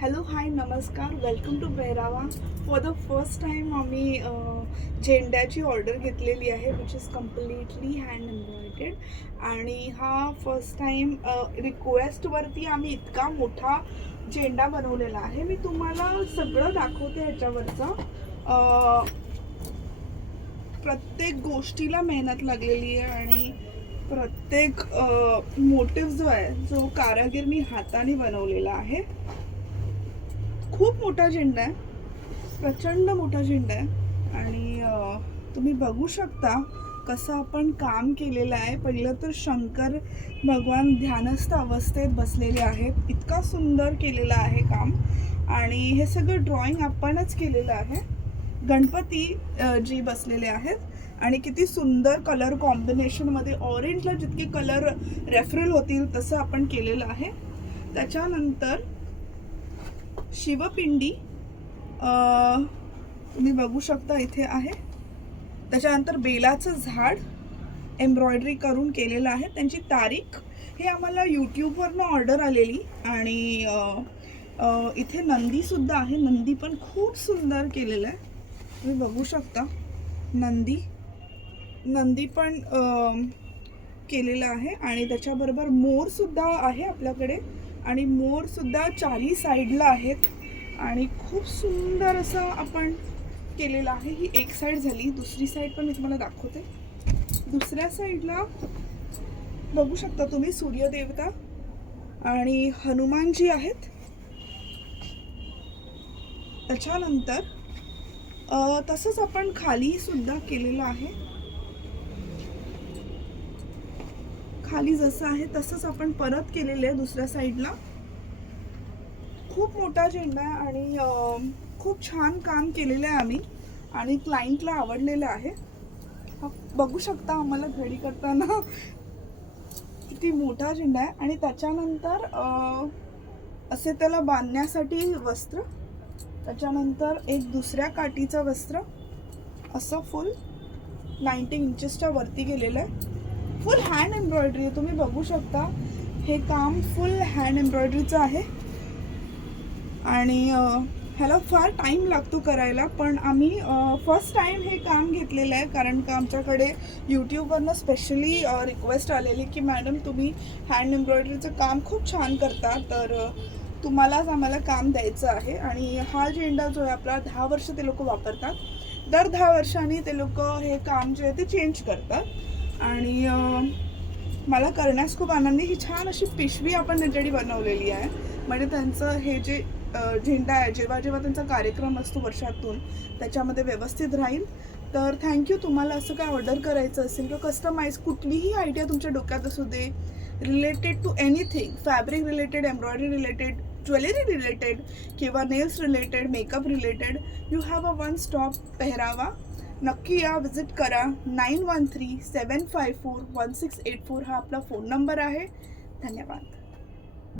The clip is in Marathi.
हॅलो हाय नमस्कार, welcome to Pehrava. For the first time आम्ही झेंड्याची ऑर्डर घेतलेली आहे, which is completely hand embroidered. आणि हा फर्स्ट टाईम रिक्वेस्टवरती आम्ही इतका मोठा झेंडा बनवलेला आहे. मी तुम्हाला सगळं दाखवते ह्याच्यावरचं. प्रत्येक गोष्टीला मेहनत लागलेली आहे आणि प्रत्येक मोटिव्ह जो आहे, जो कारागीरनी हाताने बनवलेला आहे. खूप मोठा झेंडा आहे, प्रचंड मोठा झेंडा आहे. आणि तुम्ही बघू शकता कसं आपण काम केलेलं आहे. पहिलं तर शंकर भगवान ध्यानस्थ अवस्थेत बसलेले आहेत. इतका सुंदर केलेलं आहे काम. आणि हे सगळं ड्रॉइंग आपणच केलेलं आहे. गणपती जी बसलेले आहेत आणि किती सुंदर कलर कॉम्बिनेशनमध्ये ऑरेंजला जितके कलर रेफरल होतील तसं आपण केलेलं आहे. त्याच्यानंतर शिवपिंडी तुम्ही बघू शकता इथे आहे. त्याच्यानंतर बेलाचं झाड एम्ब्रॉयडरी करून केलेलं आहे. त्यांची तारीख हे आम्हाला यूट्यूबवरनं ऑर्डर आलेली. आणि इथे नंदीसुद्धा आहे. नंदी पण खूप सुंदर केलेलं आहे, तुम्ही बघू शकता. नंदी पण केलेलं आहे. आणि त्याच्याबरोबर मोरसुद्धा आहे आपल्याकडे. आणि मोरसुद्धा चारी साईडला आहेत. आणि खूप सुंदर असं आपण केलेलं आहे. ही एक साईड झाली. दुसरी साईड पण मी तुम्हाला दाखवते. दुसऱ्या साईडला बघू शकता तुम्ही सूर्यदेवता आणि हनुमानजी आहेत. त्याच्यानंतर तसंच आपण खाली सुद्धा केलेलं आहे. खाली जसं आहे तसंच आपण परत केलेलं आहे दुसऱ्या साईडला. खूप मोठा झेंडा आहे आणि खूप छान काम केलेलं आहे आम्ही. आणि क्लायंटला आवडलेलं आहे. बघू शकता आम्हाला घडी करताना किती मोठा झेंडा आहे. आणि त्याच्यानंतर असे त्याला बांधण्यासाठी वस्त्र, त्याच्यानंतर एक दुसऱ्या काठीचं वस्त्र असं फुल 90 इंचेसच्या वरती गेलेलं आहे. फुल हँड एम्ब्रॉयडरी आहे, तुम्ही बघू शकता. हे काम फुल हँड एम्ब्रॉयडरीचं आहे. आणि ह्याला फार टाईम लागतो करायला. पण आम्ही फर्स्ट टाईम हे काम घेतलेलं आहे, कारण का आमच्याकडे यूट्यूबवरनं स्पेशली रिक्वेस्ट आलेली की मॅडम तुम्ही हँड एम्ब्रॉयडरीचं काम खूप छान करता, तर तुम्हालाच आम्हाला काम द्यायचं आहे. आणि हा झेंडा जो आहे आपला 10 वर्ष ते लोक वापरतात. दर 10 वर्षांनी ते लोक हे काम जे आहे ते चेंज करतात. आणि मला करण्यास खूप आनंदी. ही छान अशी पिशवी आपण त्यांच्यासाठी बनवलेली आहे. म्हणजे त्यांचं हे जे झेंडा आहे, जेव्हा जेव्हा त्यांचा कार्यक्रम असतो वर्षातून, त्याच्यामध्ये व्यवस्थित राहील. तर थँक्यू. तुम्हाला असं काय ऑर्डर करायचं असेल किंवा कस्टमाइज कुठलीही आयडिया तुमच्या डोक्यात असू दे, related to anything, fabric related, embroidery related, jewellery related किंवा nails related, makeup related, you have a one stop Pehrava. नक्की या, विजिट करा. 9137541684 हा आपला फोन नंबर आहे. धन्यवाद.